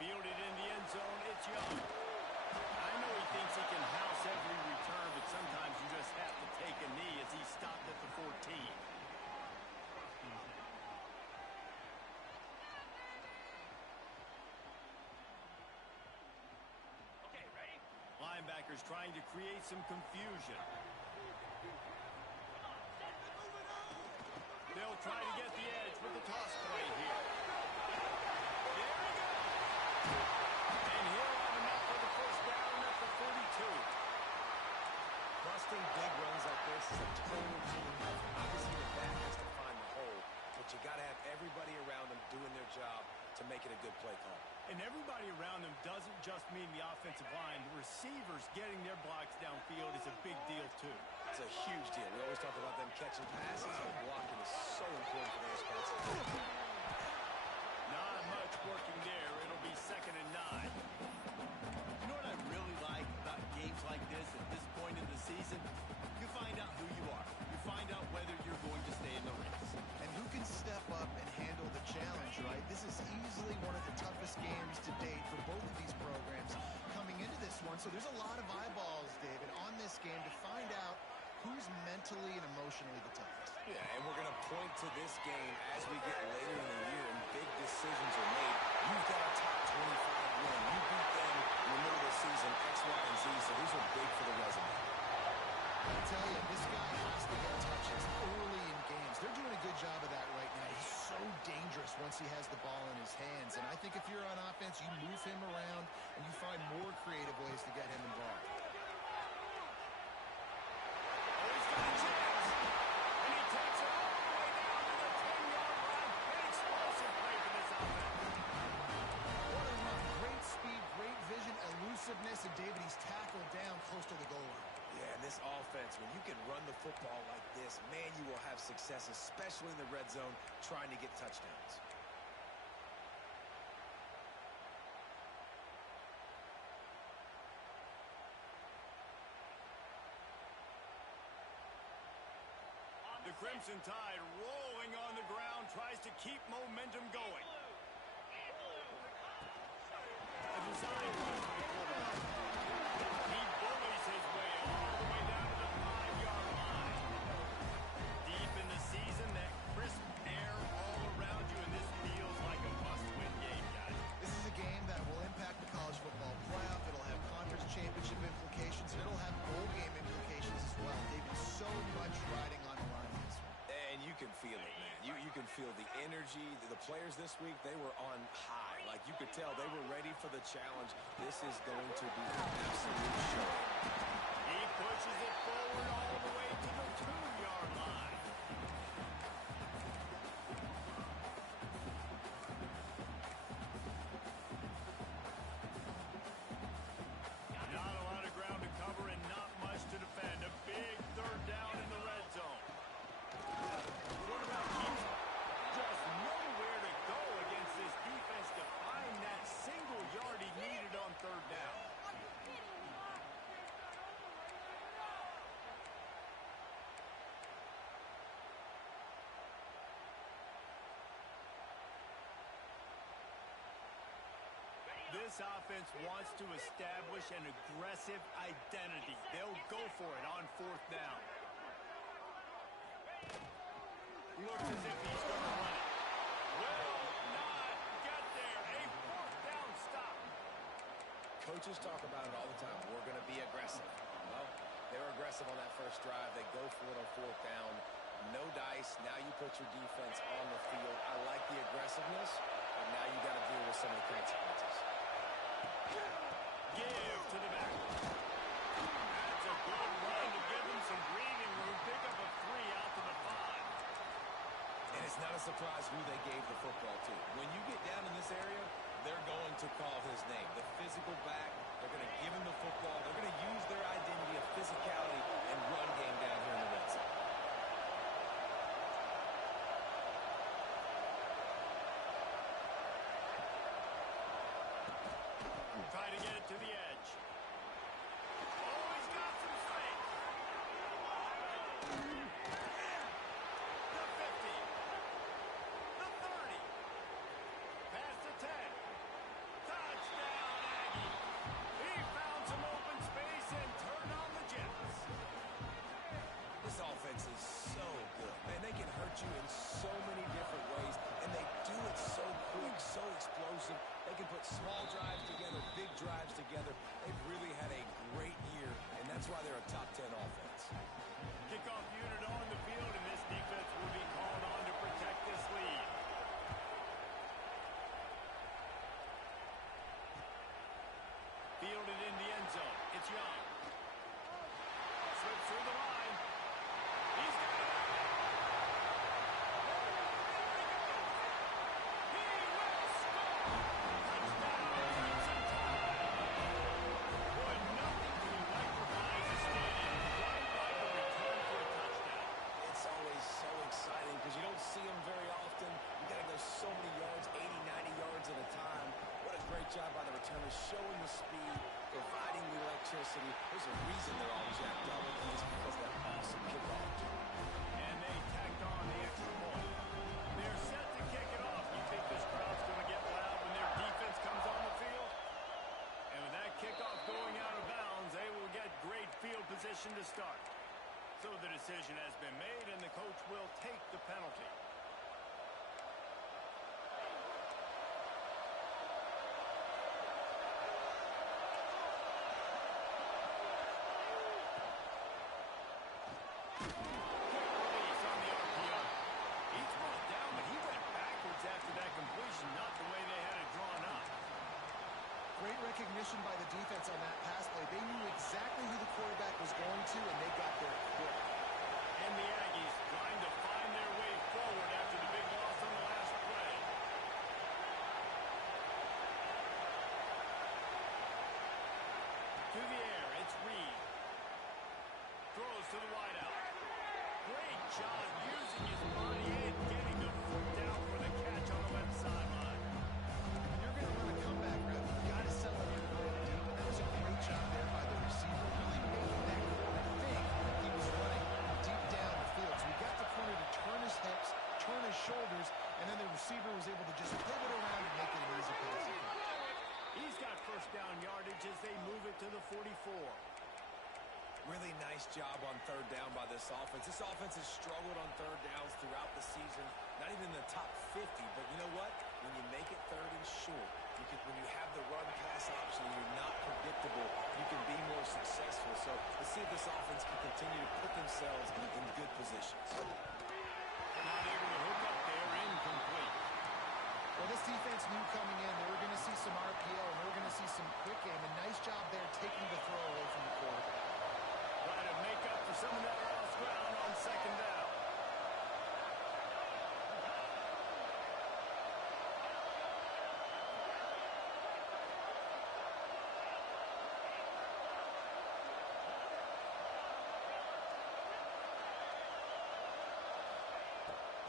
Fielded in the end zone, it's Young. I know he thinks he can house every return, but sometimes you just have to take a knee as he stopped at the 14. Okay, ready? Linebackers trying to create some confusion. They'll try to get the edge with the toss play here. There he goes. And here on enough for the first down at the 42. Busting big runs like this is a total team effort. Obviously, the back has to find the hole, but you got to have everybody around them doing their job to make it a good play call. And everybody around them doesn't just mean the offensive line. The receivers getting their blocks downfield is a big deal, too. It's a huge deal. We always talk about them catching passes, but blocking is so important for their responsibility. Not much working there. It'll be 2nd and 9. You know what I really like about games like this at this point in the season? You find out who you are. You find out whether you're going to stay in the race. And who can step up and handle the challenge, right? This is easily one of the toughest games to date for both of these programs coming into this one. So there's a lot of eyeballs, David, on this game to find out who's mentally and emotionally the toughest. Yeah, and we're going to point to this game as we get later in the year and big decisions are made. You've got a top 25 win. You beat them in the middle of the season, X, Y, and Z, so these are big for the resume. I tell you, this guy has to get touches early in games. They're doing a good job of that right now. He's so dangerous once he has the ball in his hands. And I think if you're on offense, you move him around and you find more creative ways to get him involved. And David, he's tackled down close to the goal line. Yeah, and this offense, when you can run the football like this, man, you will have success, especially in the red zone, trying to get touchdowns. The Crimson Tide rolling on the ground, tries to keep momentum going. A design run for the quarterback. He bullies his way all the way down to the 5-yard line. Deep in the season, that crisp air all around you, and this feels like a must-win game, guys. This is a game that will impact the college football playoff. It'll have conference championship implications, and it'll have bowl game implications as well. David, so much riding on the line in this one. And you can feel it, man. You can feel the energy. The players this week, they were on high. Like, you could tell they were ready for the challenge. This is going to be an absolute show. He pushes it forward all the way to the 2-yard line. Not a lot of ground to cover and not much to defend. A big 3rd down in the red zone. Quarterback keeps just nowhere to go against this defense to find that single yard he needed on 3rd down. This offense wants to establish an aggressive identity. They'll go for it on 4th down. Looks as if he's going to run it. Will not get there. A 4th down stop. Coaches talk about it all the time. We're going to be aggressive. Well, they were aggressive on that first drive. They go for it on 4th down. No dice. Now you put your defense on the field. I like the aggressiveness, but now you got to deal with some of the consequences. Give to the back. That's a good run to give him some breathing room. Pick up a 3 out to the 5. And it's not a surprise who they gave the football to. When you get down in this area, they're going to call his name. The physical back, they're going to give him the football. They're going to use their identity of physicality and run game down here in the red zone. Try to get it to the edge. Oh, he's got some strength. The 50. The 30. Past the 10. Touchdown. you in so many different ways, and they do it so quick, so explosive. They can put small drives together, big drives together. They've really had a great year, and that's why they're a top 10 offense. Kickoff unit on the field, and this defense will be called on to protect this lead. Fielded in the end zone. It's Young. Slips through the line. He's got it. He will score. Touchdown, Crimson Tide. Boy, nothing can electrify the stadium quite like the return for a touchdown. It's always so exciting because you don't see them very often. You got to go so many yards, 80, 90 yards at a time. What a great job by the returners, showing the speed, providing the electricity. There's a reason they're all jacked up, and it's because of that awesome kickoff. And they tacked on the extra point. They're set to kick it off. You think this crowd's going to get loud when their defense comes on the field? And with that kickoff going out of bounds, they will get great field position to start. So the decision has been made, and the coach will take the penalty. Recognition by the defense on that pass play. They knew exactly who the quarterback was going to, and they got there quick. And the Aggies trying to find their way forward after the big loss on the last play. To the air, it's Reed. Throws to the wideout. Great job using his body and getting the foot down for the catch on the left sideline. When you're going to run a comeback route, you've got to settle your run deep, and that was a great job there by the receiver, really making that corner think he was running deep down the field. So we got the corner to turn his hips, turn his shoulders, and then the receiver was able to just pivot around and make it an easy pass. He's got first down yardage as they move it to the 44. Really nice job on third down by this offense. This offense has struggled on third downs throughout the season. Not even in the top 50, but you know what? When you make it third and short, when you have the run-pass option and you're not predictable, you can be more successful. So let's see if this offense can continue to put themselves in good positions. Not able to hook up there, incomplete. Well, this defense knew coming in they were going to see some RPO and they were going to see some quick game. And nice job there taking the throw away from the quarterback. Trying to make up for some of that lost ground on second down.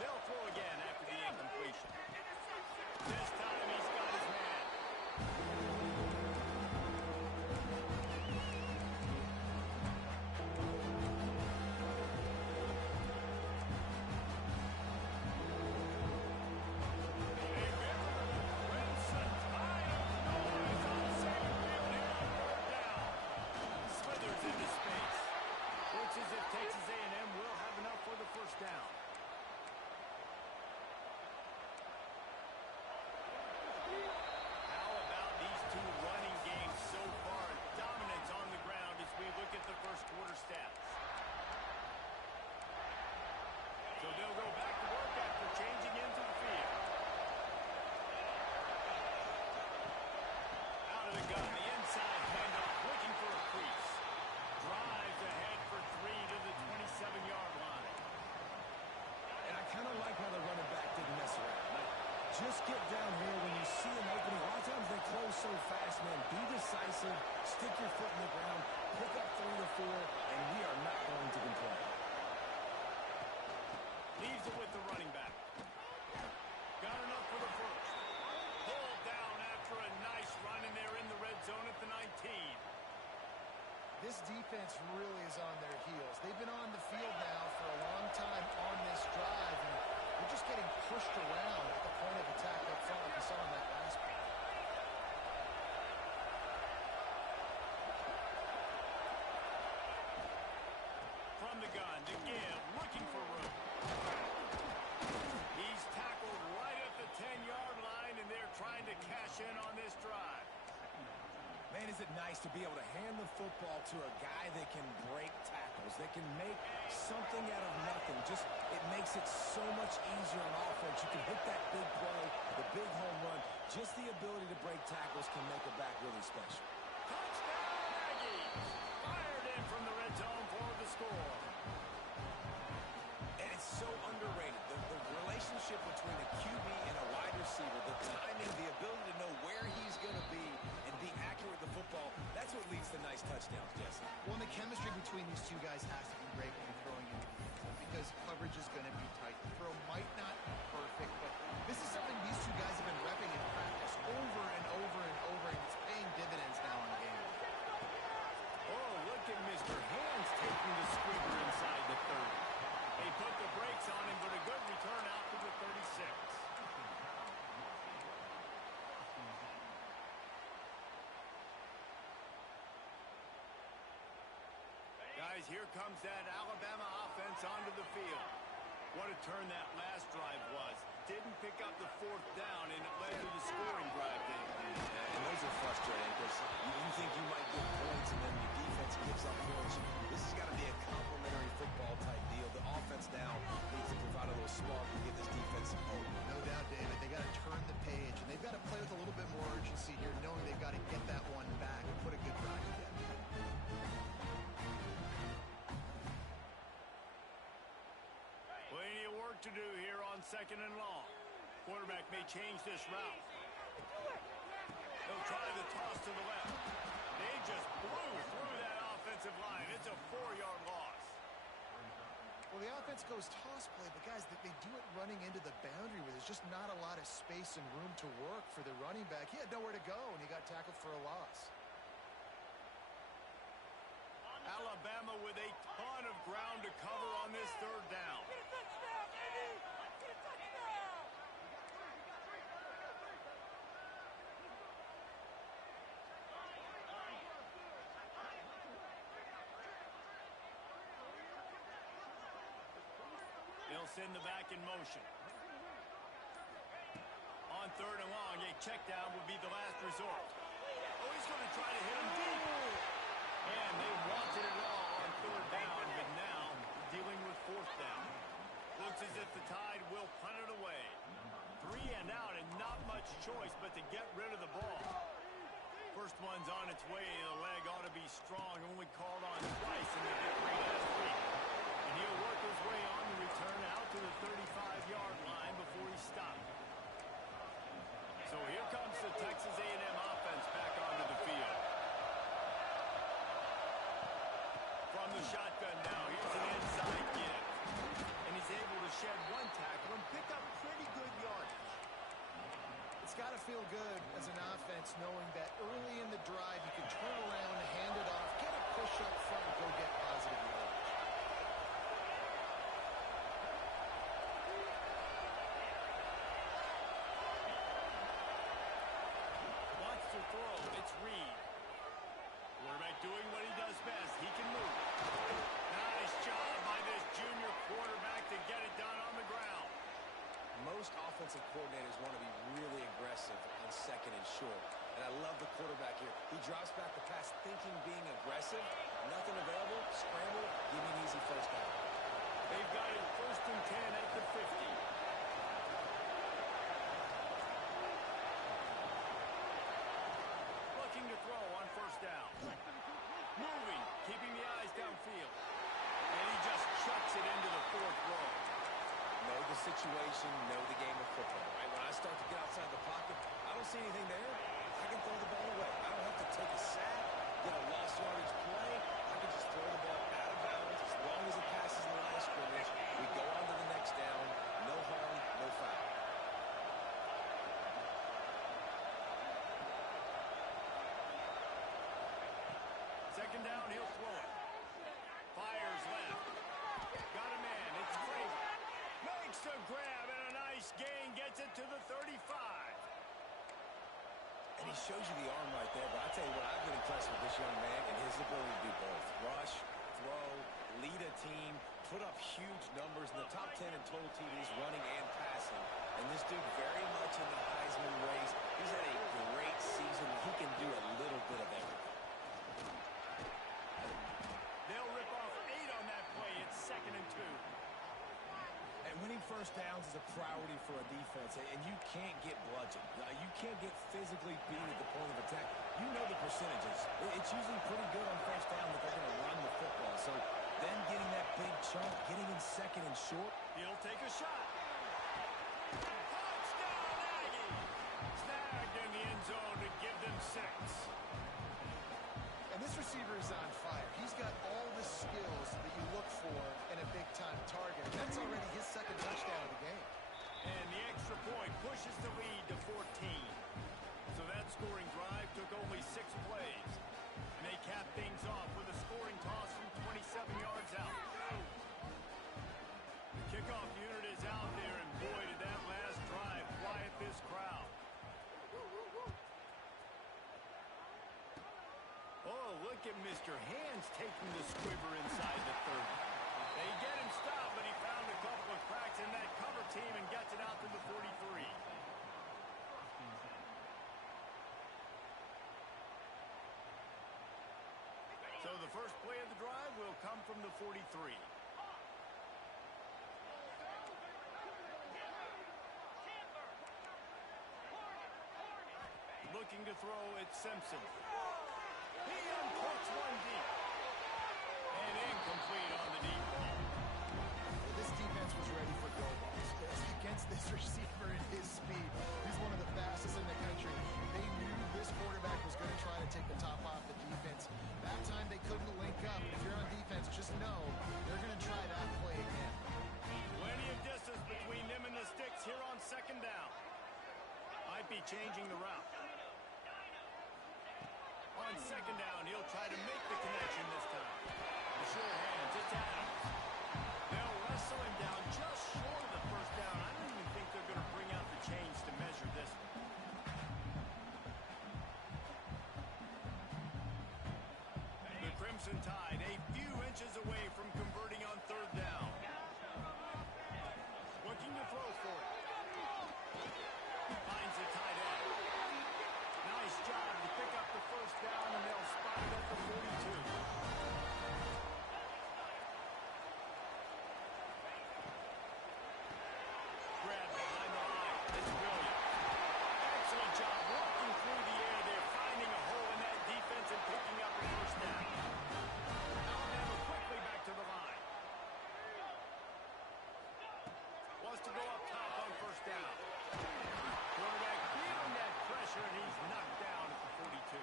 They'll throw again after the incompletion. This time he's got his man. Crimson Tide of noise on Saban Field here on third down. Smithers into space. Looks as if Texas A&M will have enough for the first down. How about these two running games so far? Dominance on the ground as we look at the first quarter stats. So they'll go back to work after changing into the field. Out of the gun, the inside handoff, looking for a crease. Drives ahead for 3 to the 27-yard line. And I kind of like how the running back didn't mess around. Just get down here when you see an opening. A lot of times they close so fast, man. Be decisive, stick your foot in the ground, pick up 3 to 4, and we are not going to complain. Leaves it with the running back. Got enough for the first. Pulled down after a nice run, and they're in the red zone at the 19. This defense really is on their heels. They've been on the field now for a long time on this drive, and they're just getting pushed around at the point of attack up front like we saw in that last play. From the gun to give, looking for room. He's tackled right at the 10-yard line, and they're trying to cash in on this drive. Man, is it nice to be able to hand the football to a guy that can break tackles, that can make something out of nothing. Just, it makes it so much easier on offense. You can hit that big play, the big home run. Just the ability to break tackles can make a back really special. Touchdown, Aggies! Fired in from the red zone for the score. And it's so underrated. The relationship between a QB and a wide receiver, the timing, the ability to know where he's going to be and be accurate with the football, that's what leads to nice touchdowns, Jesse. Well, and the chemistry between these two guys has to be great when you're throwing in the defense because coverage is going to be tight. The throw might not be perfect, but this is something these two guys have been repping in practice over and over and over, and it's paying dividends now on game day. Oh, look at Mr. Hands taking the squeaker inside the 30. They put the brakes on him, but a good return out to the 36. Guys, here comes that Alabama offense onto the field. What a turn that last drive was. Didn't pick up the fourth down, and it led to the scoring drive. And those are frustrating because you think you might get points and then your defense gives up points. This has got to be a complimentary football type deal. The offense now needs to provide a little spark to give this defense some hope. No doubt, David. They got to turn the page, and they've got to play with a little bit more urgency here, knowing they've got to get that one back and put a good drive together. Plenty of work to do here on 2nd and long. Quarterback may change this route. He'll try the toss to the left. They just blew through that offensive line. It's a 4-yard loss. Well, the offense goes toss play, but guys, they do it running into the boundary where there's just not a lot of space and room to work for the running back. He had nowhere to go, and he got tackled for a loss. Alabama with a ton of ground to cover on this 3rd down. Get a touchdown, baby! Get a touchdown! They'll send the back in motion. On 3rd and long, a check down would be the last resort. Oh, he's going to try to hit him deep. And they wanted it all on 3rd down, but now dealing with 4th down. Looks as if the Tide will punt it away. 3 and out and not much choice but to get rid of the ball. First one's on its way. The leg ought to be strong. Only called on twice in the victory last week. And he'll work his way on the return out to the 35-yard line before he stopped. So here comes the Texas A&M offense back onto the field. From the shotgun now, here's an inside give. And he's able to shed one tackle and pick up pretty good yardage. It's got to feel good as an offense knowing that early in the drive you can turn around, hand it off, get a push up front, and go get positive yardage. Wants to throw. It's Reed. Quarterback doing what he does best. He can move. Nice job by this junior quarterback to get it done on the ground. Most offensive coordinators want to be really aggressive on 2nd and short. And I love the quarterback here. He drops back the pass thinking being aggressive. Nothing available. Scramble. Give me an easy first down. They've got it 1st and 10 at the 50. Looking to throw on 1st down. Moving, keeping the eyes downfield. And he just chucks it into the 4th row. Know the situation, know the game of football. Right? When I start to get outside the pocket, I don't see anything there. I can throw the ball away. I don't have to take a sack, get a lost yardage play. I can just throw the ball out of bounds. As long as it passes the line of scrimmage, we go on to the next down. No harm, no foul. Second down, he'll throw it. Fires left. Got a man. It's Frazier. Makes the grab and a nice gain. Gets it to the 35. And he shows you the arm right there. But I tell you what, I've been impressed with this young man and his ability to do both. Rush, throw, lead a team, put up huge numbers in the top 10 in total TDs, running and dude very much in the Heisman race. He's had a great season. He can do a little bit of everything. They'll rip off 8 on that play. It's 2nd and 2. And winning first downs is a priority for a defense, and you can't get bludgeoned. You can't get physically beat at the point of attack. You know the percentages. It's usually pretty good on first down that they're going to run the football. So then getting that big chunk, getting in 2nd and short. He'll take a shot. Touchdown, Aggie! Snagged in the end zone to give them 6. And this receiver is on fire. He's got all the skills that you look for in a big-time target. That's already his 2nd touchdown of the game. And the extra point pushes the lead to 14. So that scoring drive took only 6 plays. And they cap things off with a scoring toss from 27 yards out. The kickoff unit is out there, and boy, did that last drive quiet this crowd. Oh, look at Mr. Hands taking the squiver inside the 30. They get him stopped, but he found a couple of cracks in that cover team and gets it out to the 43. So the first play of the drive will come from the 43. Looking to throw, it's Simpson. He uncorks one deep. And incomplete on the deep ball. This defense was ready for go balls. Against this receiver at his speed, he's one of the fastest in the country. They knew this quarterback was going to try to take the top off the defense. That time they couldn't link up. If you're on defense, just know they're going to try that play again. Plenty of distance between them and the sticks here on 2nd down. Might be changing the route. On 2nd down, he'll try to make the connection this time. The sure hands, it's Adams. They'll wrestle him down just short of the first down. I don't even think they're going to bring out the chains to measure this one. The Crimson Tide a few inches away from converting on 3rd down. Looking to throw for it. Finds the tight end. Nice job to pick up the first down, and they'll spot it at the 42. Grab behind the line. It's Williams. Excellent job walking through the air there, finding a hole in that defense and picking up a first down. Alabama quickly back to the line. Wants to go up top on first down. Quarterback feeling that pressure, and he's knocked down at the 42.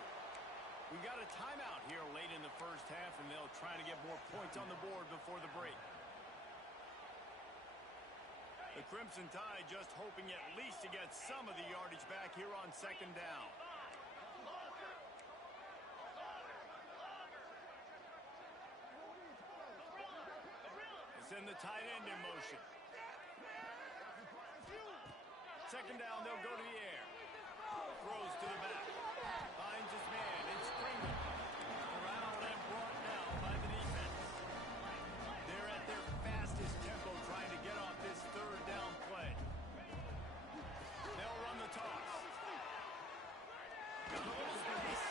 We got a timeout here late in the first half, and they'll try to get more points on the board before the break. The Crimson Tide just hoping at least to get some of the yardage back here on 2nd down. They send the tight end in motion. 2nd down, they'll go to the air. Throws to the back. Finds his man. It's Springer. Corralled and brought down by the defense. They're at their fastest tempo trying to get off this 3rd down play. They'll run the toss. Got a little space.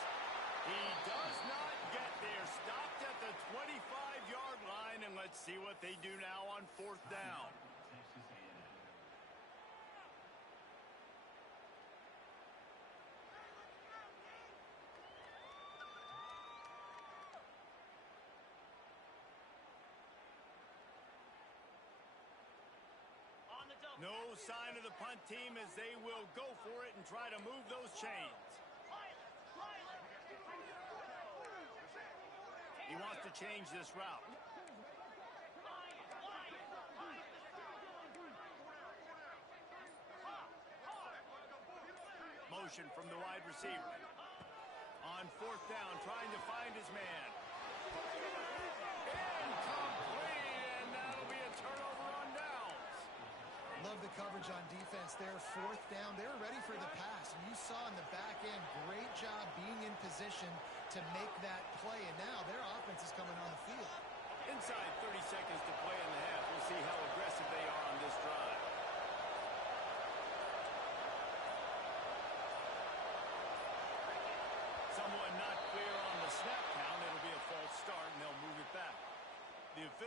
He does not get there. Stopped at the 25-yard line, and let's see what they do now on 4th down. No sign of the punt team as they will go for it and try to move those chains. He wants to change this route. Motion from the wide receiver. On 4th down, trying to find his man. Incomplete, and that'll be a turnover on downs. Love the coverage on defense there. 4th down. They were ready for the pass. And you saw in the back end, great job being in position to make that play. And now their offense is coming on the field. Inside 30 seconds to play in the half. We'll see how aggressive they are on this drive.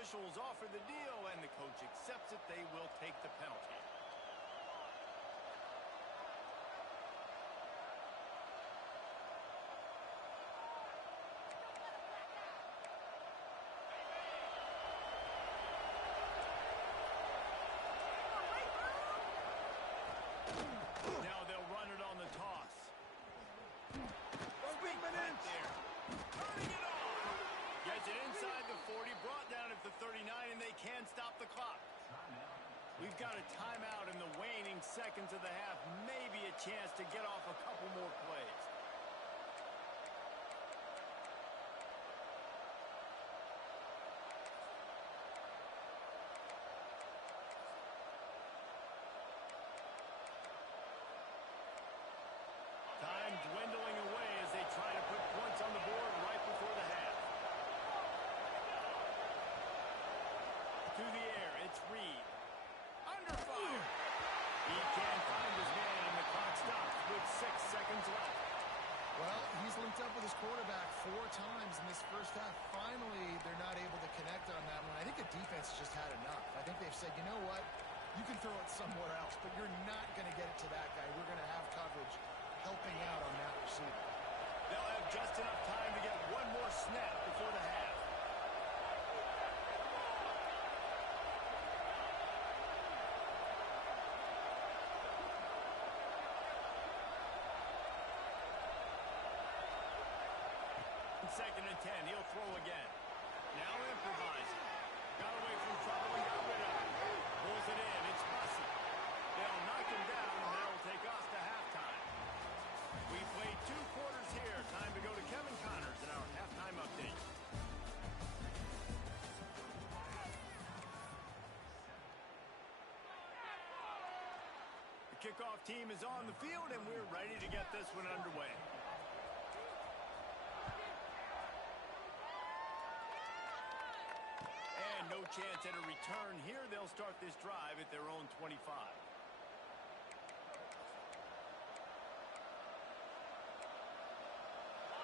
officials offer the deal, and the coach accepts it. They will take the penalty. Now they'll run it on the toss. Big punt there. Turning it on. Gets it inside the 40, brought down at the 39, and they can't stop the clock. We've got a timeout in the waning seconds of the half. Maybe a chance to get off a couple more plays. Time dwindling away as they try to put points on the board right before the half. To the air, it's Reed. Under fire. He can't find his man, and the clock stops with 6 seconds left. Well, he's linked up with his quarterback 4 times in this first half. Finally, they're not able to connect on that one. I think the defense just had enough. I think they've said, you know what? You can throw it somewhere else, but you're not going to get it to that guy. We're going to have coverage helping out on that receiver. They'll have just enough time to get one more snap before the half. Second and 10, he'll throw again. Now improvising. Got away from trouble and got rid of it. Pulls it in, it's Bussey. They'll knock him down, and that'll take us to halftime. We played 2 quarters here. Time to go to Kevin Connors in our halftime update. The kickoff team is on the field, and we're ready to get this one underway. No chance at a return here. They'll start this drive at their own 25.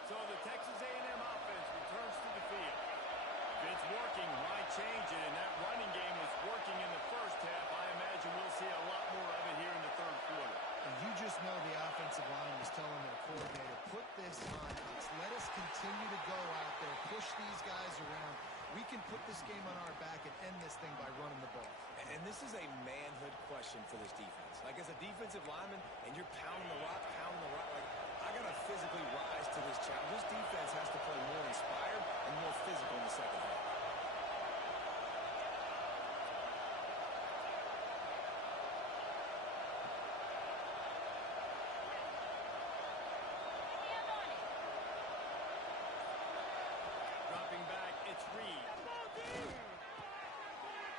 So the Texas A&M offense returns to the field. If it's working, why change it? And that running game was working in the first half. I imagine we'll see a lot more of it here in the third quarter. And you just know the offensive line was telling their coordinator, put this on us. Let us continue to go out there, push these guys around. We can put this game on our back and end this thing by running the ball. And this is a manhood question for this defense. Like, as a defensive lineman, and you're pounding the rock, like, I got to physically rise to this challenge. This defense has to play more inspired and more physical in the second half. Dropping back, it's Reed.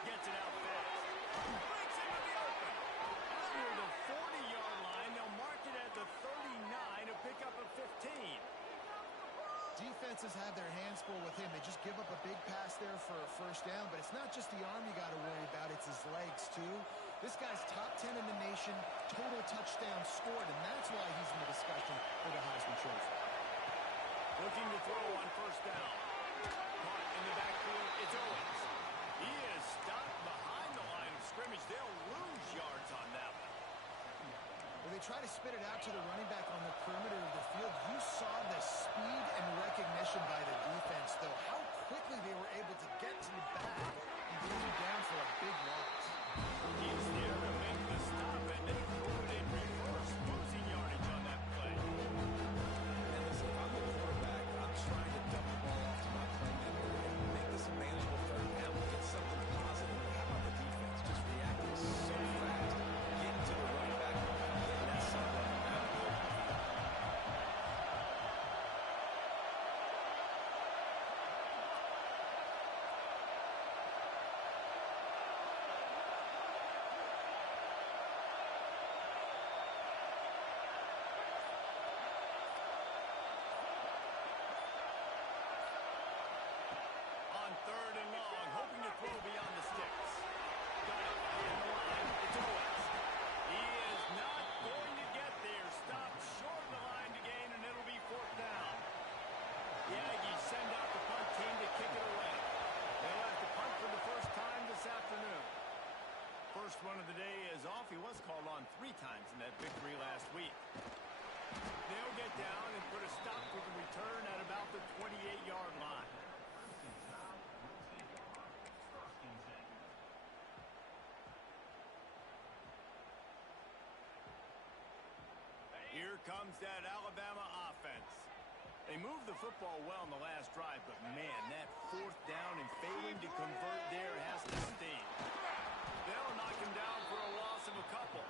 Gets it out fast. Breaks into the open. Near the 40-yard line, they'll mark it at the 39 to pick up a 15. Defenses have their hands full with him. They just give up a big pass there for a first down, but it's not just the arm you got to worry about, it's his legs too. This guy's top 10 in the nation, total touchdowns scored, and that's why he's in the discussion for the Heisman Trophy. Looking to throw on first down. Caught in the backfield, it's Owens. He is stopped behind the line of scrimmage. They'll lose yards on that one. When they try to spit it out to the running back on the perimeter of the field, you saw the speed and recognition by the defense, though. How quickly they were able to get to the back and bring him down for a big loss. He's there to make the stop, and they threw it in reverse, losing yardage on that play. And listen, if I'm the quarterback, I'm trying to dump the ball off to my playmaker and make this a manageable third down. Get something positive. How about the defense just reacting so fast, getting to the running back, getting that someone out of the open field. 3 times in that victory last week. They'll get down and put a stop to the return at about the 28-yard line. Here comes that Alabama offense. They moved the football well in the last drive, but man, that 4th down and failing to convert there has to sting. They'll knock him down for a loss of a couple.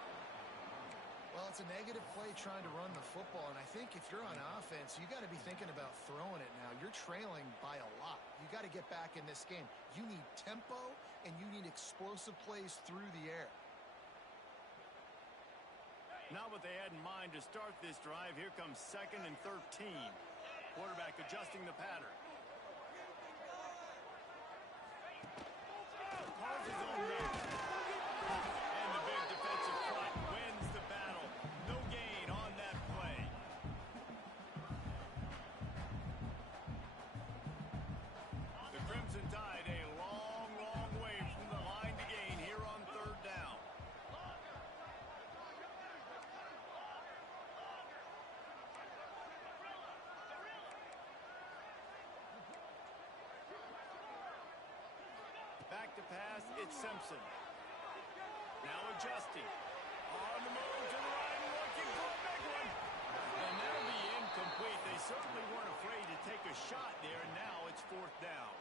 Well, it's a negative play trying to run the football, and I think if you're on offense, you got to be thinking about throwing it now. You're trailing by a lot. You got to get back in this game. You need tempo, and you need explosive plays through the air. Not what they had in mind to start this drive. Here comes 2nd and 13. Quarterback adjusting the pattern. Calls his own number. And the big defensive front wins the battle. No gain on that play. The Crimson Tide a long, long way from the line to gain here on 3rd down. Back to pass, it's Simpson. Now adjusting. On the move to the right, looking for a big one. And that'll be incomplete. They certainly weren't afraid to take a shot there, and now it's 4th down.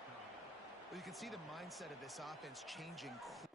Well, you can see the mindset of this offense changing quickly.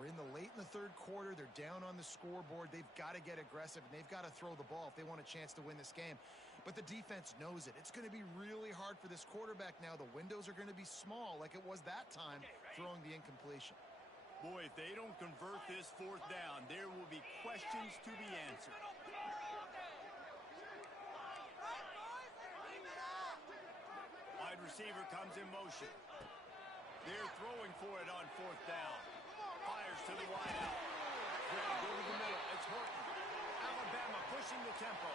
We're in the late in the 3rd quarter. They're down on the scoreboard. They've got to get aggressive, and they've got to throw the ball if they want a chance to win this game. But the defense knows it. It's going to be really hard for this quarterback now. The windows are going to be small like it was that time throwing the incompletion. Boy, if they don't convert this 4th down, there will be questions to be answered. Wide receiver comes in motion. They're throwing for it on 4th down. Fires to the wideout. Grab over the middle. It's Horton. Alabama pushing the tempo.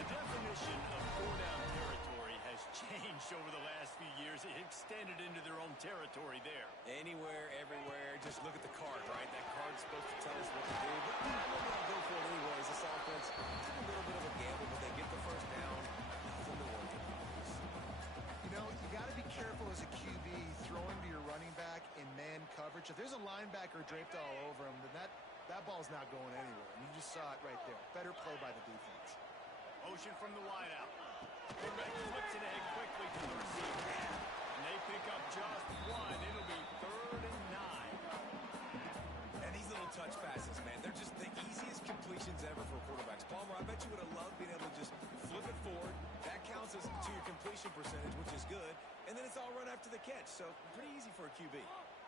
The definition of 4-down territory has changed over the last few years. It extended into their own territory there. Anywhere, everywhere. Just look at the card, right? That card's supposed to tell us what to do. But maybe I'll go for it anyways. This offense took a little bit of a gamble, but they get the 1st down. Nothing to worry about. You know, you got to be careful as a QB throwing to your running back in man coverage. If there's a linebacker draped all over him, then that ball's not going anywhere. And you just saw it right there. Better play by the defense. Motion from the wideout. Quarterback flips it ahead quickly to the receiver. And they pick up just 1. It'll be 3rd and 9. And these little touch passes, man, they're just the easiest completions ever for quarterbacks. Palmer, I bet you would have loved being able to just flip it forward. That counts as to your completion percentage, which is good. And then it's all run after the catch, so pretty easy for a QB.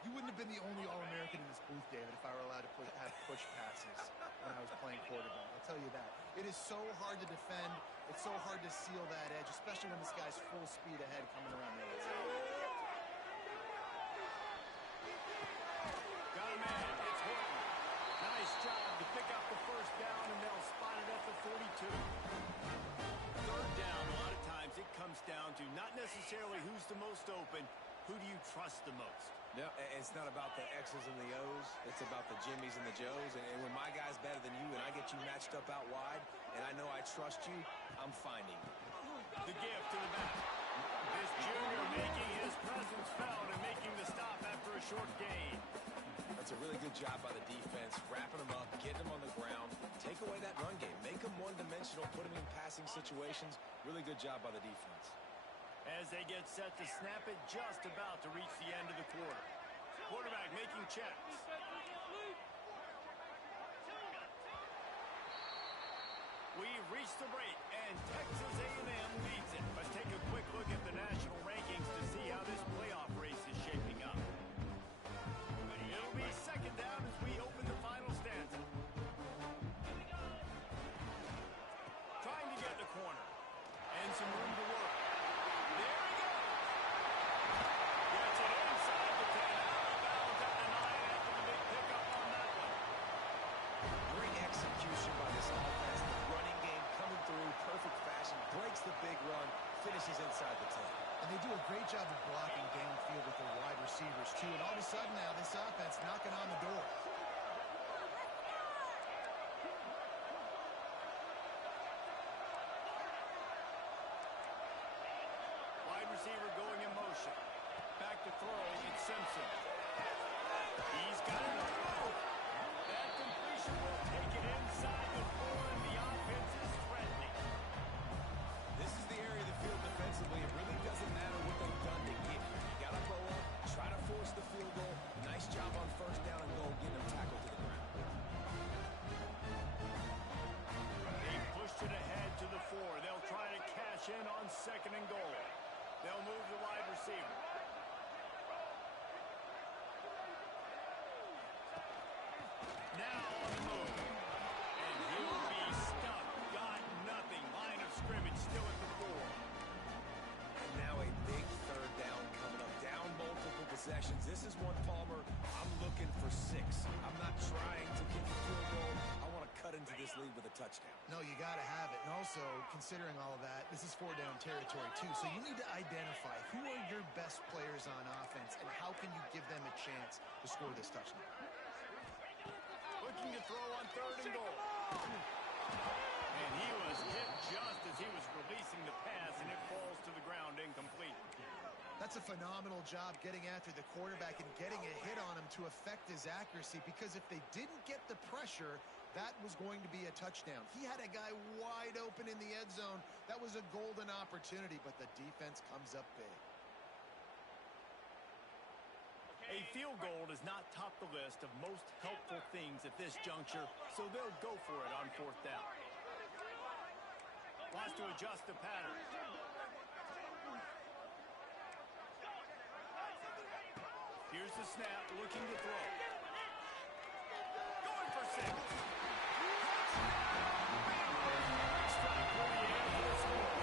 You wouldn't have been the only All-American in this booth, David, if I were allowed to have push passes when I was playing quarterback. I'll tell you that. It is so hard to defend. It's so hard to seal that edge, especially when this guy's full speed ahead coming around the outside. Got a man. It's Horton. Nice job to pick up the 1st down, and they'll spot it at the 42. 3rd down, a lot of times it comes down to not necessarily who's the most open, who do you trust the most? Yeah, it's not about the X's and the O's. It's about the Jimmys and the Joes. And when my guy's better than you and I get you matched up out wide and I know I trust you, I'm finding you. The gift to the back. This junior making his presence felt and making the stop after a short gain. That's a really good job by the defense, wrapping them up, getting them on the ground, take away that run game, make them one-dimensional, put them in passing situations. Really good job by the defense. As they get set to snap it, just about to reach the end of the quarter. Quarterback making checks. We've reached the break, and Texas A&M leads it. Let's take a quick look at the national rankings to see how this playoff race is shaping up. It'll be 2nd down as we open the final stanza. finishes inside the 10. And they do a great job of blocking downfield with their wide receivers, too. And all of a sudden now, this offense knocking on the door. Wide receiver going in motion. Back to throw, it's Simpson. He's got it on the move. That completion will take it inside the 4, and the offense is threatening. This is the area of the field defensively. It really doesn't matter what they've done to get here. You got to go up, try to force the field goal. Nice job on first down and goal, getting them tackled to the ground. They pushed it ahead to the 4. They'll try to cash in on 2nd and goal. They'll move the wide receiver. Now on the move. And he'll be stuck. Got nothing. Line of scrimmage still at the 4. And now a big third down coming up. Down multiple possessions. This is one, Palmer, I'm looking for 6. I'm not trying to kick the field goal. I want to cut into this lead with a touchdown. No, you got to have it. And also, considering all of that, this is 4-down territory, too. So you need to identify who are your best players on offense and how can you give them a chance to score this touchdown. Looking to throw on 3rd and goal. And he was hit just as he was releasing the pass, and it falls to the ground incomplete. That's a phenomenal job getting after the quarterback and getting a hit on him to affect his accuracy, because if they didn't get the pressure, that was going to be a touchdown. He had a guy wide open in the end zone. That was a golden opportunity, but the defense comes up big. A field goal does not top the list of most helpful things at this juncture, so they'll go for it on 4th down. Wants to adjust the pattern. Here's the snap, looking to throw. Going for 6. Strike 48 for the score.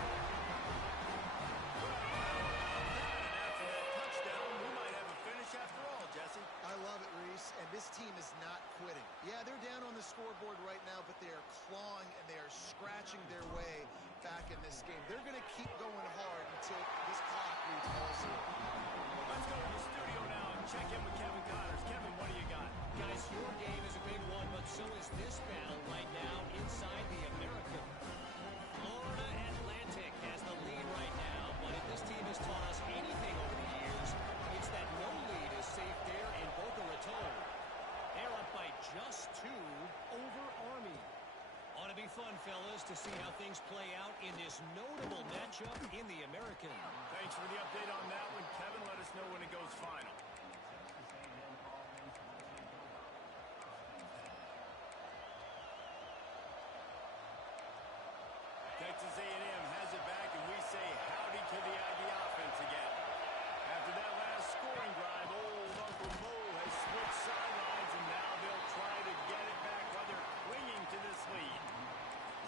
After that touchdown, we might have a finish after all, Jesse. I love it, Reese, and this team is not quitting. Yeah, they're down on the scoreboard right now, but they are clawing and they are scratching their way back in this game. They're going to keep going hard until this clock reads all 0. Let's go to the studio now and check in with Kevin Connors. Kevin, what do you got? Guys, your game is a big one, but so is this battle right now inside the American. Florida Atlantic has the lead right now, but if this team has taught us anything over the years, it's that no lead is safe there in Boca Raton. They're up by just 2 over Army. Ought to be fun, fellas, to see how things play out in this notable matchup in the American. Thanks for the update on that one, Kevin. Let us know when it goes final. Texas A&M has it back, and we say howdy to the Aggie offense again. After that last scoring drive, old Uncle Mo has switched sidelines, and now they'll try to get it back while they're clinging to this lead.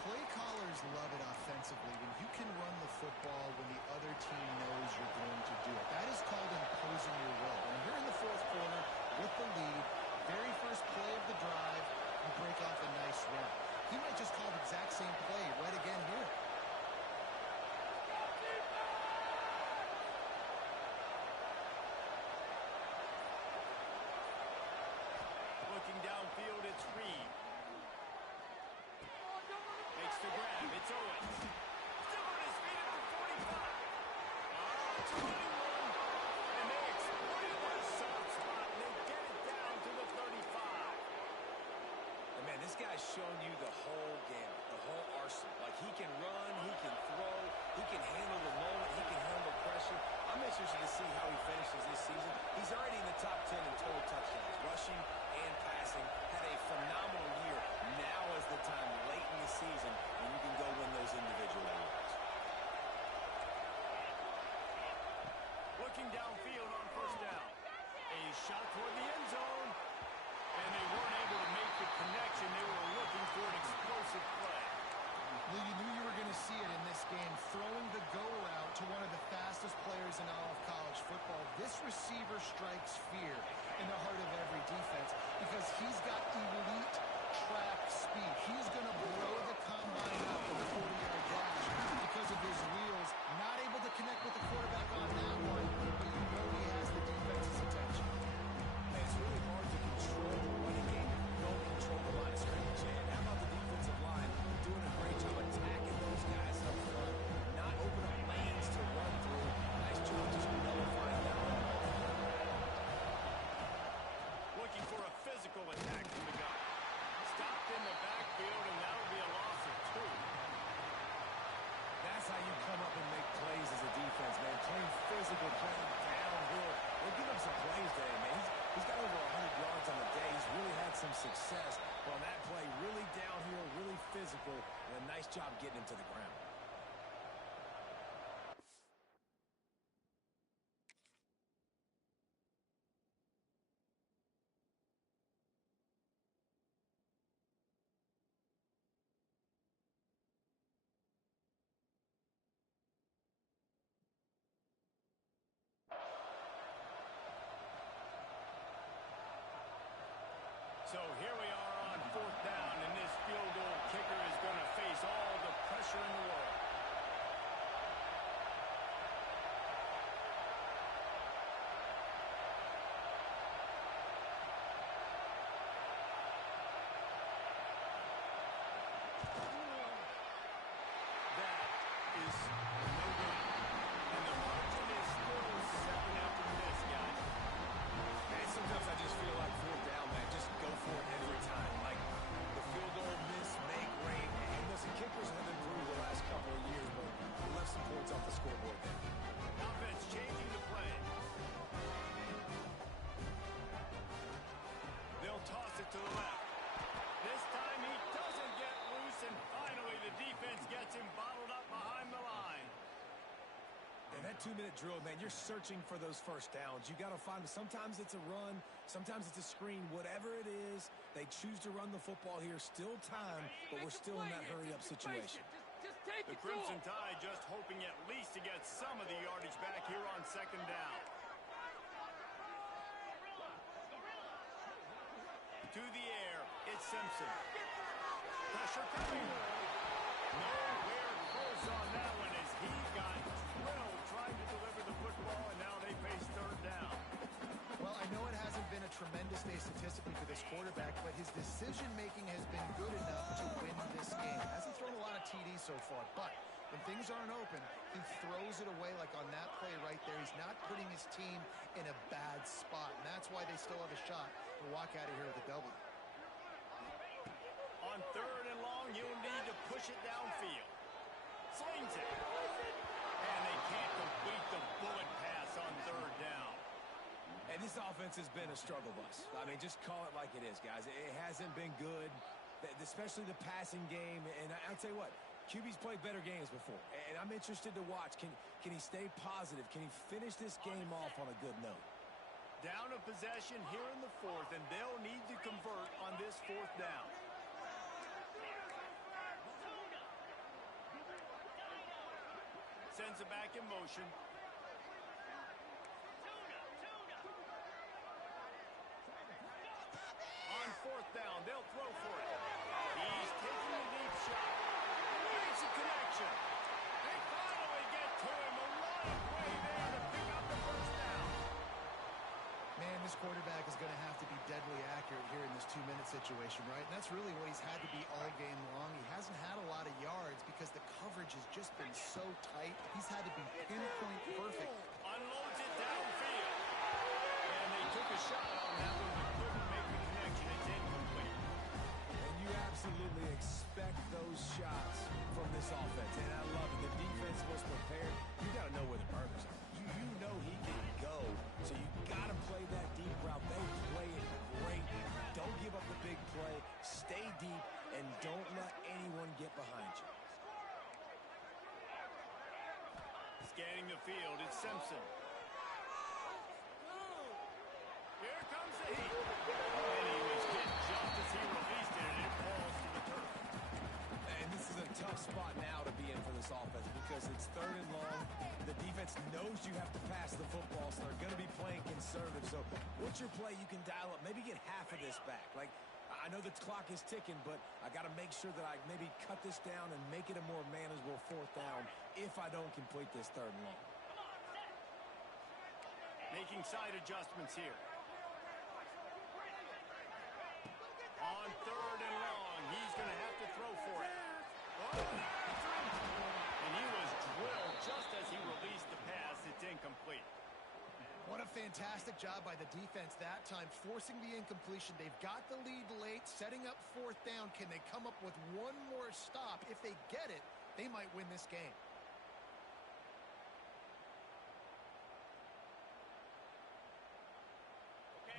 Play callers love it offensively when you can run the football when the other team knows you're going to do it. That is called imposing your will. When you're in the 4th quarter with the lead, very first play of the drive, you break off a nice run. He might just call the exact same play right again here. Looking downfield, it's Reed. Makes the grab, it's Owens. Still on his feet at the 45. 21. And they exploited their soft spot, and they get it down to the 35. And man, this guy's shown you the whole game, the whole arsenal. Like, he can run, he can throw, he can handle the moment, he can handle pressure. I'm interested to see how he finishes this season. He's already in the top 10 in total touchdowns, rushing and passing. Had a phenomenal year. Now is the time, late in the season, when you can go win those individual awards. Looking downfield on 1st down. A shot toward the end zone. And they weren't able to make the connection. They were looking for an explosive play. Well, you knew you were going to see it in this game, throwing the go route to one of the fastest players in all of college football. This receiver strikes fear in the heart of every defense because he's got elite track speed. He's going to blow the combine up in the 40-yard dash because of his wheels, not able to connect with the quarterback on that one, but you know he has the defense's attention. And it's really hard to control the running game if you don't control the line of scrimmage. And how about the defensive line doing a great job attacking those guys up front, not open up lanes to run through. Nice job just nullifying that run. Looking for a physical attack from the guy. Stopped in the backfield, and that'll be a loss of 2. That's how you come up and make plays as a defense, man. Playing physical, playing downhill. They give up some plays today, man. He's got over 100 yards on the day. He's really had some success. But on that play, really downhill, really physical, and a nice job getting him to the ground. So here we are on 4th down, and this field goal kicker is going to face all the pressure in the world. That is no good. And the margin is still 7 after this, guys. Man, sometimes I just feel like 4th down, man. Just go for it every time. Like the field goal, miss, make, rain. And listen, kickers have improved the last couple of years, but we left some points off the scoreboard there. Offense changing the play. They'll toss it to the left. This time he doesn't get loose, and finally the defense gets him bottled up behind the line. And that 2-minute drill, man, you're searching for those first downs. You got to find them. Sometimes it's a run, sometimes it's a screen. Whatever it is, they choose to run the football here. Still time, but we're still in that hurry-up situation. Just take The it to Crimson him. Tide just hoping at least to get some of the yardage back here on 2nd down. To the air, it's Simpson. Pressure coming. Nowhere close on that one as he got drilled trying to deliver the football, and now they face 3rd down. Well, I know it hasn't been a tremendous day statistically for this quarterback, but his decision-making has been good enough to win this game. Hasn't thrown a lot of TDs so far, but when things aren't open, he throws it away like on that play right there. He's not putting his team in a bad spot, and that's why they still have a shot to walk out of here with a W. On 3rd and long, he'll need to push it downfield. Slings it. And they can't complete the bullet pass on 3rd down. And this offense has been a struggle bus. I mean, just call it like it is, guys. It hasn't been good, especially the passing game. And I'll tell you what, QB's played better games before. And I'm interested to watch. Can he stay positive? Can he finish this game off on a good note? Down a possession here in the 4th, and they'll need to convert on this 4th down. Sends it back in motion. On 4th down, they'll throw for it. He's taking a deep shot. Makes a connection. They finally get to him. A lot of play there to pick up the 1st down. Man, this quarterback is going to have to be deadly accurate here in this 2-minute situation, right? And that's really what he's had to be all game long. He hasn't had a lot of yards because the coverage has just been so tight. He's had to be pinpoint perfect. Unloads it downfield. And they took a shot on that one, but couldn't make the connection. It's incomplete. And you absolutely expect those shots from this offense. And I love it. The defense was prepared. You got to know where the burgers are. You know he can go. So you got to play that deep route. They play it great. Don't give up the big play. Stay deep and don't let anyone get behind you. Scanning the field, it's Simpson. Here comes the heat. And he was hit just as he released it, and it falls to the turf. And this is a tough spot now to be in for this offense because it's 3rd and long. The defense knows you have to pass the football, so they're going to be playing conservative. So what's your play you can dial up? Maybe get half of this back. Like, I I know the clock is ticking, but I got to make sure that I maybe cut this down and make it a more manageable fourth down if I don't complete this third and long. Making side adjustments here. On third and long, he's going to have to throw for it. And he was drilled just as he released the pass. It's incomplete. What a fantastic job by the defense that time, forcing the incompletion. They've got the lead late, setting up fourth down. Can they come up with one more stop? If they get it, they might win this game.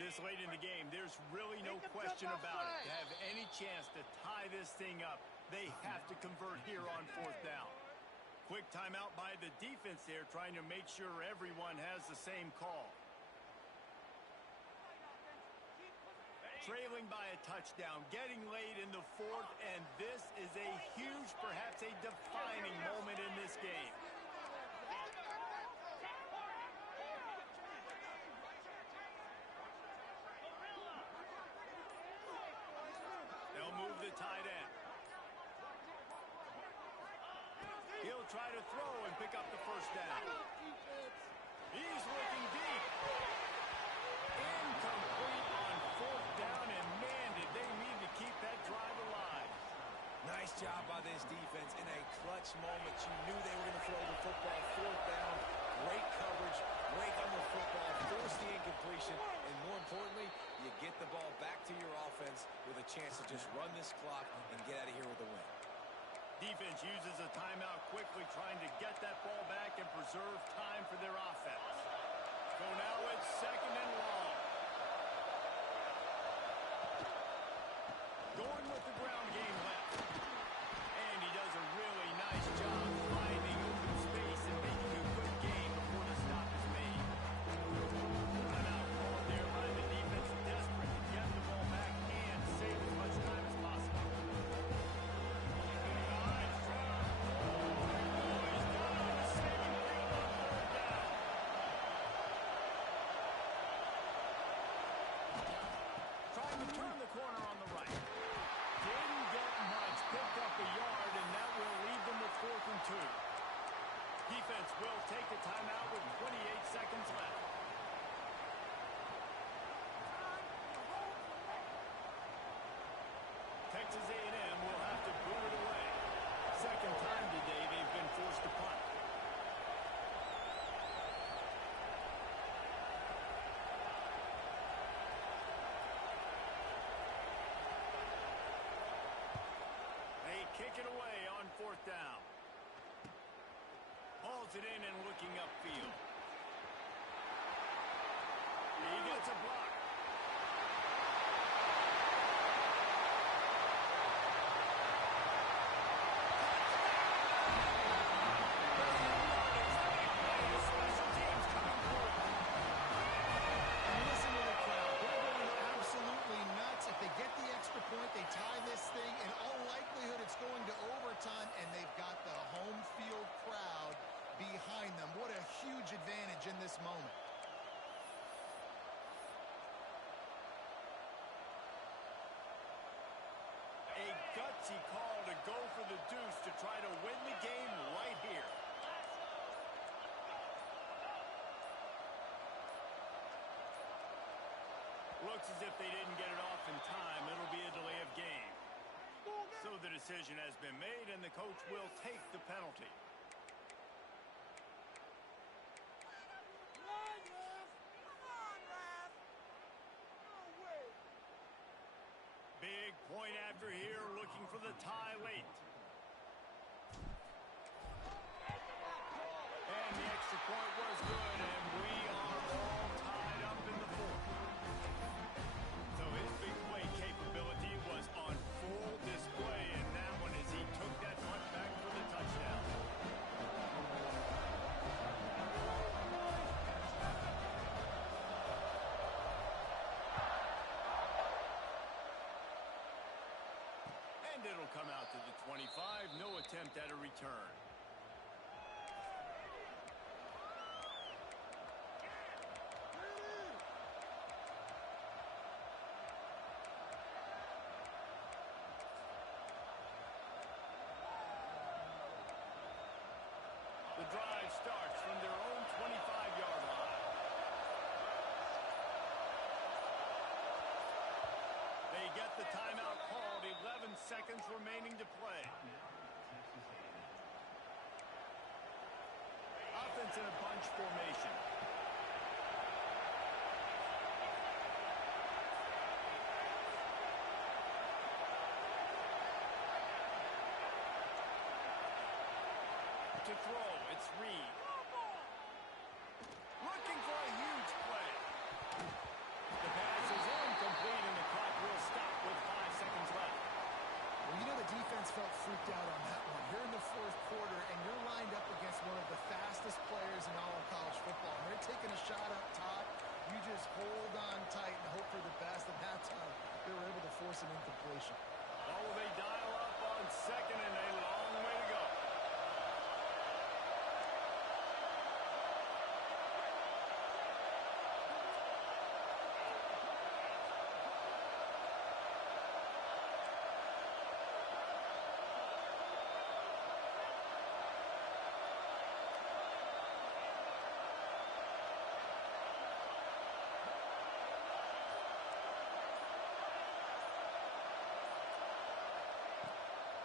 This late in the game, there's really no question about it. To have any chance to tie this thing up, they have to convert here on fourth down. Quick timeout by the defense there, trying to make sure everyone has the same call. Trailing by a touchdown, getting late in the fourth, and this is a huge, perhaps a defining moment in this game. They'll move the tight end. He'll try to throw and pick up the first down. He's looking deep. Incomplete on fourth down, and man, did they need to keep that drive alive. Nice job by this defense in a clutch moment. You knew they were going to throw the football fourth down. Great coverage, break on the football, force the incompletion, and more importantly, you get the ball back to your offense with a chance to just run this clock and get out of here with a win. Defense uses a timeout quickly, trying to get that ball back and preserve time for their offense. So now it's second and long. Going with the ground game left. And he does a really nice job finding open space and making a good game before the stop is made. Timeout called there by the defense, desperate to get the ball back and save as much time as possible. Nice try. Oh, he's got on the saving field on third down. Trying to turn the corner on the right. Didn't get much, picked up a yard, and that will leave them with 4th and 2. Defense will take the timeout with 28 seconds left. Texas A&M will have to boot it away. Second time today they've been forced to punt. They kick it away on fourth down. Hauls it in and looking upfield. He gets a block. Special teams coming through. And listen to the crowd. They're going absolutely nuts. If they get the extra point, they tie this thing. In all likelihood, it's going to overtime, and they've got the home field crowd behind them. What a huge advantage in this moment. A gutsy call to go for the deuce to try to win the game right here. Looks as if they didn't get it off in time. It'll be a delay of game. So the decision has been made, and the coach will take the penalty. Big point after here, looking for the tie late. And the extra point was good, and we are all tied up in the fourth. So his big play capability was on full display in that one as he took that punt back for the touchdown. And it'll come out to the 25. No attempt at a return. the timeout called. 11 seconds remaining to play. Offense in a bunch formation. To throw, it's Reed. Looking for a huge play. The pass is incomplete, and the clock will stop with 5 seconds left. Well, you know the defense felt freaked out on that one. You're in the fourth quarter, and you're lined up against one of the fastest players in all of college football. And they're taking a shot up top. You just hold on tight and hope for the best. And that time, they were able to force an incompletion. Oh, they dial up on second, and a long way to go.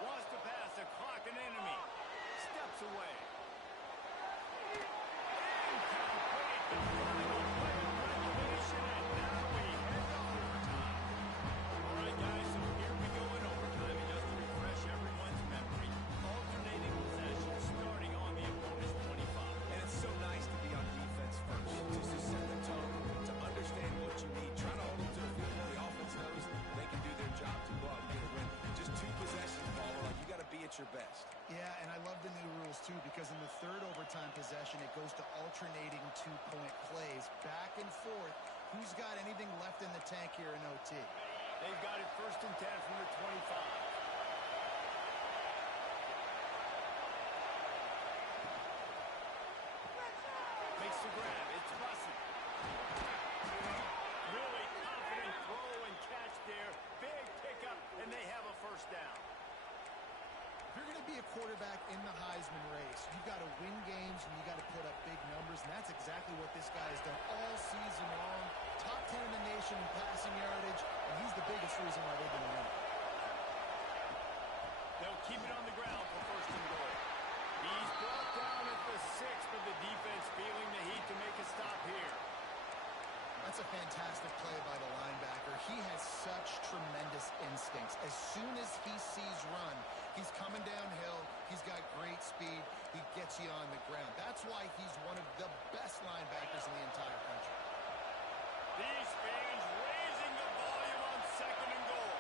Wants to pass, a clock an enemy. Steps away. Incomplete. The final play of regulation, and now we head to overtime. All right, guys, so here we go in overtime. And just to refresh everyone's memory, alternating possession starting on the opponent's 25. And it's so nice to be on defense first, just to set the tone, to understand what you need. Try to hold them to a field goal. The offense knows they can do their job to go out and get a win. Just 2 possessions, Paul. Like, you got to be at your best. Yeah, and I love the new rules, too, because in the third overtime possession, it goes to alternating 2-point plays, back and forth. Who's got anything left in the tank here in OT? They've got it 1st and 10 from the 25. Makes the grab. It's Bussey. Really confident throw and catch there. Big pickup, and they have a 1st down. If you're going to be a quarterback in the Heisman race, you've got to win games and you got to put up big numbers, and that's exactly what this guy has done all season long. Top 10 in the nation in passing yardage, and he's the biggest reason why they've been winning. They'll keep it on the ground for 1st and goal. He's brought down at the 6, but the defense feeling the heat to make a stop here. That's a fantastic play by the linebacker. He has such tremendous instincts. As soon as he sees run, he's coming downhill. He's got great speed. He gets you on the ground. That's why he's one of the best linebackers in the entire country. These fans raising the volume on 2nd and goal.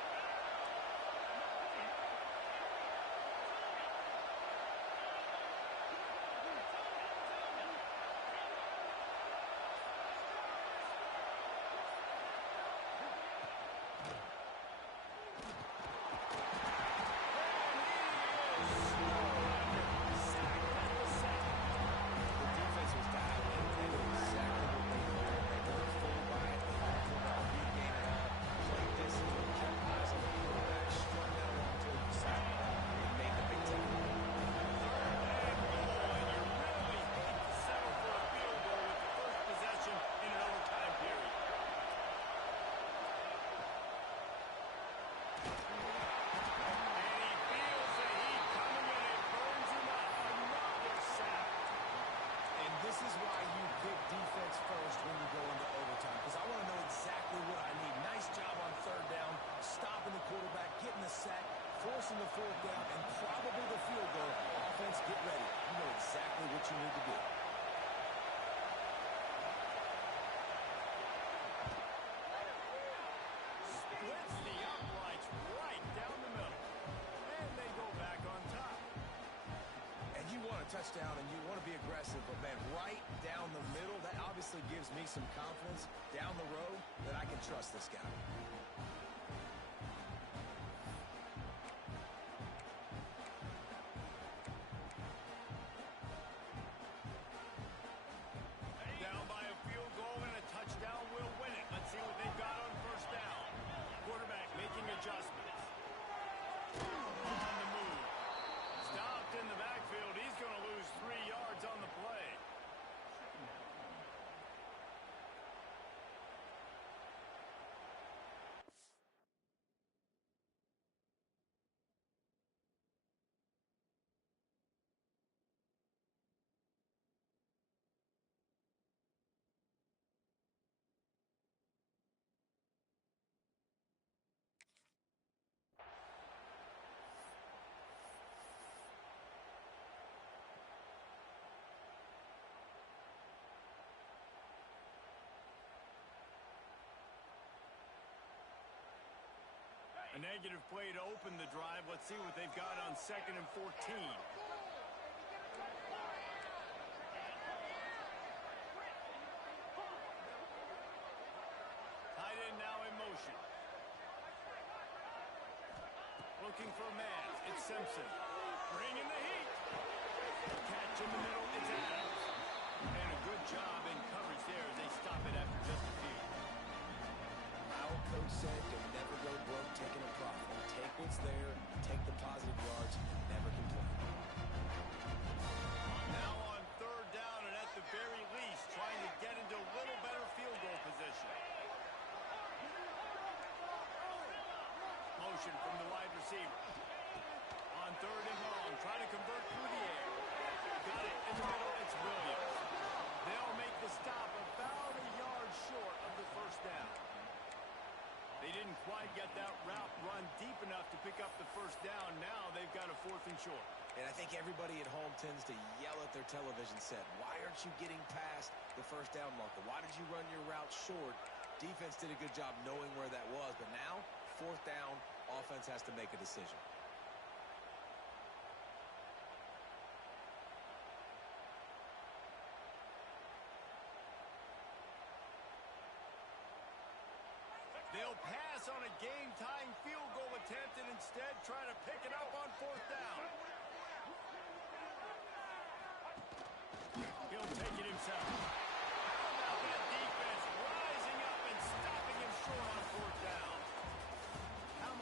Forcing the 4th down and probably the field goal. Offense, get ready. You know exactly what you need to do. Splits the uprights right down the middle. And they go back on top. And you want a touchdown and you want to be aggressive, but man, right down the middle, that obviously gives me some confidence down the road that I can trust this guy. Down by a field goal and a touchdown will win it. Let's see what they've got on 1st down. Quarterback making adjustments. On the move. Stopped in the backfield. He's going to lose 3 yards on the play. A negative play to open the drive. Let's see what they've got on 2nd and 14. Tight end now in motion. Looking for a man. It's Simpson. Bringing the heat. Catch in the middle. It's Adams. And a good job in coverage there as they stop it after just a few. Our coach said you'll never go broke taking a profit. Take what's there, take the positive yards, never complain. Now on 3rd down and at the very least trying to get into a little better field goal position. Motion from the wide receiver. On 3rd and long, trying to convert through the air. Got it in the middle, it's Williams. They'll make the stop about a yard short of the 1st down. They didn't quite get that route run deep enough to pick up the 1st down. Now they've got a 4th and short. And I think everybody at home tends to yell at their television set. Why aren't you getting past the 1st down marker? Why did you run your route short? Defense did a good job knowing where that was. But now, 4th down, offense has to make a decision. They'll pass on a game-tying field goal attempt and instead try to pick it up on 4th down. He'll take it himself.